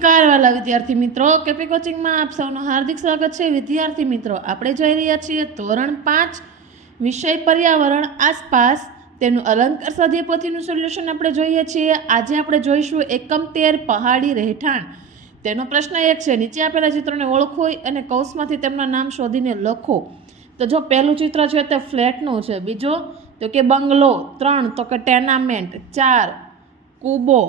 નમસ્કાર વાલા વિદ્યાર્થી મિત્રો, કેપી કોચિંગમાં આપ સૌનું હાર્દિક સ્વાગત છે। વિદ્યાર્થી મિત્રો, આપણે જોઈ રહ્યા છીએ ધોરણ 5 વિષય પર્યાવરણ આસપાસ તેનું અલંકાર સ્વાધ્યાય પોથીનું સોલ્યુશન આપણે જોઈએ છીએ। આજે આપણે જોઈશું એકમ 13 પહાડી રહેઠાણ। તેનો પ્રશ્ન 1 છે, નીચે આપેલા ચિત્રોને ઓળખો અને કૌંસમાંથી તેમના નામ શોધીને લખો। તો જો પહેલું ચિત્ર છે તે ફ્લેટનું છે, બીજો તો કે બંગલો, 3 તો કે ટેનામેન્ટ, 4 કૂબો,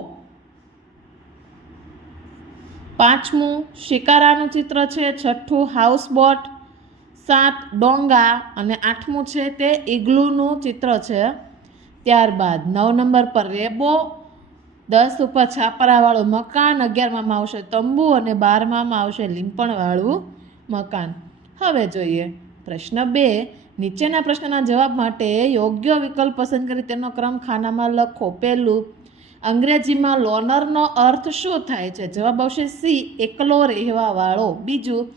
5મું શિકારાનું ચિત્ર છે, 6ઠું હાઉસબોટ, 7 ડોંગા અને 8મું છે તે ઇગ્લુનું ચિત્ર છે। ત્યારબાદ 9 નંબર પર રેબો, 10 ઉપર છાપરાવાળું મકાન, 11માં આવશે તંબુ અને 12માં આવશે લીંપણવાળું મકાન। હવે જોઈએ પ્રશ્ન 2, નીચેના પ્રશ્નના જવાબ માટે યોગ્ય વિકલ્પ પસંદ કરી તેનો ક્રમ ખાનામાં લખો। પહેલું, અંગ્રેજીમાં લોનરનો અર્થ શું થાય છે? જવાબ આવશે સી, એકલો રહેવાવાળો। બીજું,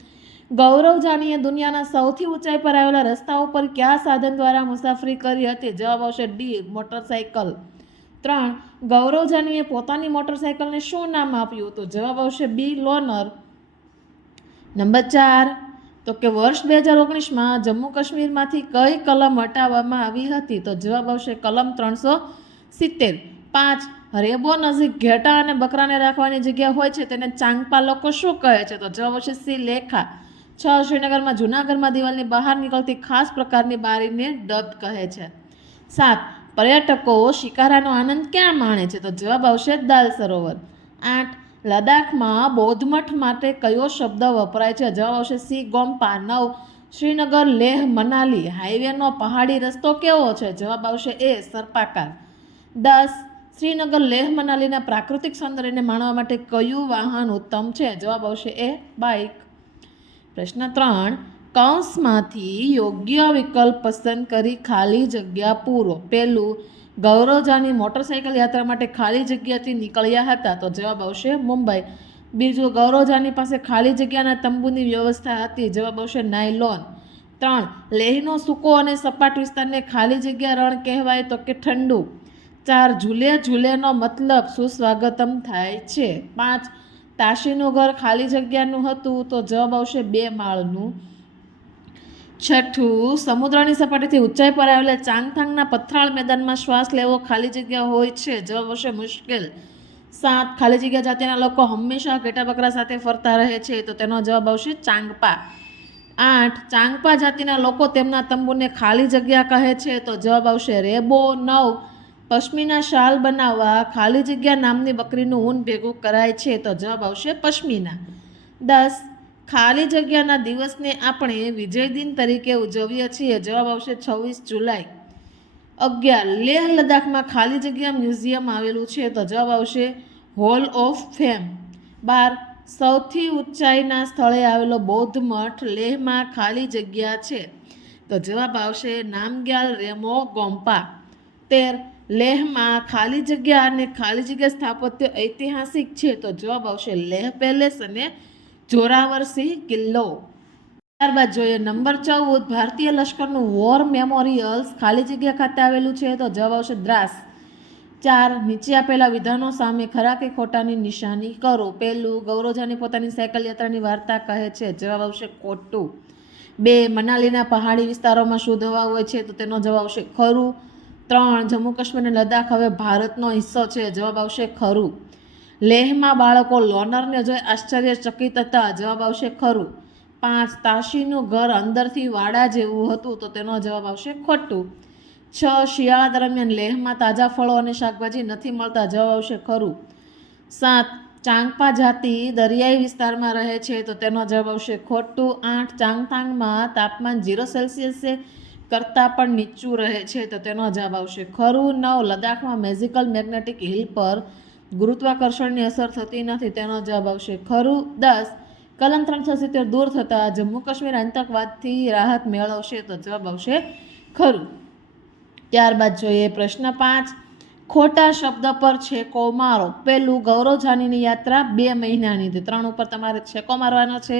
ગૌરવ જાનીએ દુનિયાના સૌથી ઊંચાઈ પર આવેલા રસ્તા ઉપર કયા સાધન દ્વારા મુસાફરી કરી હતી? જવાબ આવશે ડી, મોટરસાઇકલ। 3, ગૌરવ જાનીએ પોતાની મોટરસાઇકલને શું નામ આપ્યું? તો જવાબ આવશે બી, લોનર। નંબર 4, તો કે વર્ષ 2019માં જમ્મુ કાશ્મીરમાંથી કઈ કલમ હટાવવામાં આવી હતી? તો જવાબ આવશે કલમ 370। 5, રેબો નજીક ઘેટા અને બકરાને રાખવાની જગ્યા હોય છે તેને ચાંગપા લોકો શું કહે છે? તો જવાબ આવશે સી, લેખા। 6, શ્રીનગરમાં જૂના ઘરમાં દિવાલની બહાર નીકળતી ખાસ પ્રકારની બારીને ડબ કહે છે। 7, પર્યટકો શિકારાનો આનંદ ક્યાં માણે છે? તો જવાબ આવશે દાલ સરોવર। 8, લદ્દાખમાં બૌદ્ધ મઠ માટે કયો શબ્દ વપરાય છે? જવાબ આવશે સી, ગોમ્પા। 9, શ્રીનગર લેહ મનાલી હાઈવેનો પહાડી રસ્તો કેવો છે? જવાબ આવશે એ, સર્પાકાર। 10, શ્રીનગર લેહ મનાલીના પ્રાકૃતિક સૌંદર્યને માણવા માટે કયું વાહન ઉત્તમ છે? જવાબ આવશે એ, બાઇક। પ્રશ્ન 3, કૌંસમાંથી યોગ્ય વિકલ્પ પસંદ કરી ખાલી જગ્યા પૂરો। પહેલું, ગૌરવ જાની મોટરસાઇકલ યાત્રા માટે ખાલી જગ્યાથી નીકળ્યા હતા, તો જવાબ આવશે મુંબઈ। બીજું, ગૌરવ જાની પાસે ખાલી જગ્યાના તંબુની વ્યવસ્થા હતી, જવાબ આવશે નાયલોન। 3, લેહનો સૂકો અને સપાટ વિસ્તારને ખાલી જગ્યા રણ કહેવાય, તો કે ઠંડુ। 4, ઝૂલે ઝૂલેનો મતલબ સુસ્વાગતમ થાય છે। 5, તાશીનું ઘર ખાલી જગ્યાનું હતું, તો જવાબ આવશે 2 માળનું। 6ઠું, સમુદ્રની સપાટીથી ઊંચાઈ પર આવેલા ચાંગથાંગના પથરાળ મેદાનમાં શ્વાસ લેવો ખાલી જગ્યા હોય છે, જવાબ આવશે મુશ્કેલ। 7, ખાલી જગ્યા જાતિના લોકો હંમેશા ઘેટા બકરા સાથે ફરતા રહે છે, તો તેનો જવાબ આવશે ચાંગપા। 8, ચાંગપા જાતિના લોકો તેમના તંબુને ખાલી જગ્યા કહે છે, તો જવાબ આવશે રેબો। 9, પશ્મિના શાલ બનાવવા ખાલી જગ્યા નામની બકરીનું ઊન ભેગું કરાય છે, તો જવાબ આવશે પશ્મિના। 10, ખાલી જગ્યાના દિવસને આપણે વિજય દિન તરીકે ઉજવીએ છીએ, જવાબ આવશે 26 જુલાઈ। 11, લેહ લદ્દાખમાં ખાલી જગ્યા મ્યુઝિયમ આવેલું છે, તો જવાબ આવશે હોલ ઓફ ફેમ। 12, સૌથી ઊંચાઈના સ્થળે આવેલો બૌદ્ધ મઠ લેહમાં ખાલી જગ્યા છે, તો જવાબ આવશે નામગ્યાલ રેમો ગોમ્પા। 13, લેહમાં ખાલી જગ્યા અને ખાલી જગ્યા સ્થાપત્ય ઐતિહાસિક છે, તો જવાબ આવશે લેહ પેલેસ અને જોરાવરસિંહ કિલ્લો। ત્યારબાદ જોઈએ નંબર 14, ભારતીય લશ્કરનું વોર મેમોરિયલ્સ ખાલી જગ્યા ખાતે આવેલું છે, તો જવાબ આવશે દ્રાસ। 4, નીચે આપેલા વિધાનો સામે ખરા કે ખોટાની નિશાની કરો। પહેલું, ગૌરવજાની પોતાની સાયકલ યાત્રાની વાર્તા કહે છે, જવાબ આવશે ખોટું। 2, મનાલીના પહાડી વિસ્તારોમાં શુદ્ધ હવા હોય છે, તો તેનો જવાબ આવશે ખરું। 3, જમ્મુ કાશ્મીર અને લદ્દાખ હવે ભારતનો હિસ્સો છે, જવાબ આવશે ખરું। લેહમાં બાળકો લોનરને જોઈ આશ્ચર્યચકિત હતા, જવાબ આવશે ખરું। 5, તાશીનું ઘર અંદરથી વાડા જેવું હતું, તો તેનો જવાબ આવશે ખોટું। 6, શિયાળા દરમિયાન લેહમાં તાજા ફળો અને શાકભાજી નથી મળતા, જવાબ આવશે ખરું। 7, ચાંગપા જાતિ દરિયાઈ વિસ્તારમાં રહે છે, તો તેનો જવાબ આવશે ખોટું। 8, ચાંગથાંગમાં તાપમાન 0 સેલ્સિયસ કરતાં પણ નીચું રહે છે, તો તેનો જવાબ આવશે ખરું। 9, લદ્દાખમાં મેજિકલ મેગ્નેટિક હિલ પર ગુરુત્વાકર્ષણની અસર થતી નથી, તેનો જવાબ આવશે ખરું। 10, કલમ 370 દૂર થતાં જમ્મુ કાશ્મીર આતંકવાદથી રાહત મેળવશે, તો જવાબ આવશે ખરું। ત્યારબાદ જોઈએ પ્રશ્ન 5, ખોટા શબ્દ પર છેકો મારો। પહેલું, ગૌરવ જાનીની યાત્રા 2 મહિનાની હતી, 3 ઉપર તમારે છેકો મારવાનો છે।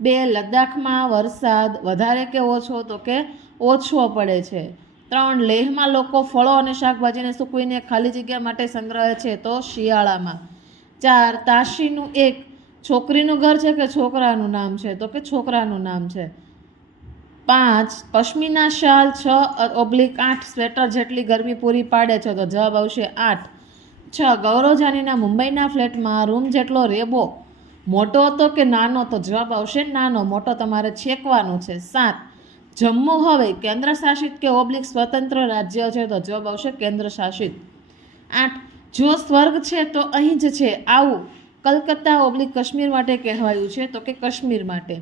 2, લદ્દાખમાં વરસાદ વધારે કે ઓછો? તો કે ઓછો પડે છે। 3, લેહમાં લોકો ફળો અને શાકભાજીને સૂકવીને ખાલી જગ્યા માટે સંગ્રહે છે, તો શિયાળામાં। 4 તાશીનું એક છોકરીનું ઘર છે કે છોકરાનું નામ છે? તો કે છોકરાનું નામ છે. 5 પશ્મિના શાલ 6/8 સ્વેટર જેટલી ગરમી પૂરી પાડે છે? તો જવાબ આવશે 8. 6 ગૌરવ જાનીના મુંબઈના ફ્લેટમાં રૂમ જેટલો રેબો મોટો હતો કે નાનો? તો જવાબ આવશે નાનો. મોટો તમારે છેકવાનો છે. 7 જમ્મુ હવે કેન્દ્ર શાસિત કે સ્વતંત્ર રાજ્ય છે? તો જવાબ આવશે કેન્દ્ર શાસિત. 8 જો સ્વર્ગ છે તો અહીં જ છે આવું કલકત્તા કાશ્મીર માટે કહેવાયું છે? તો કે કાશ્મીર માટે.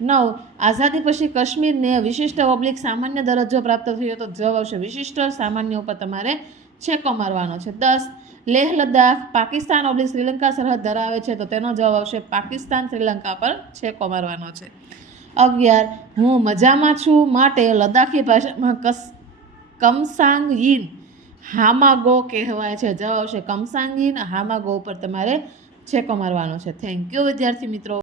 9 આઝાદી પછી કાશ્મીરને વિશિષ્ટ સામાન્ય દરજ્જો પ્રાપ્ત થયો? તો જવાબ આવશે વિશિષ્ટ. સામાન્ય ઉપર તમારે છેકો મારવાનો છે. 10 લેહ લદ્દાખ પાકિસ્તાન શ્રીલંકા સરહદ ધરાવે છે? તો તેનો જવાબ આવશે પાકિસ્તાન શ્રીલંકા પર છેકો મારવાનો છે. 11 હું મજામાં છું માટે લદ્દાખી ભાષામાં કમસાંગયીન હામાગો કહેવાય છે? જવાબ આવશે કમસાંગયીન હામાગો ઉપર તમારે છેકો મારવાનો છે. થેન્ક યુ વિદ્યાર્થી મિત્રો.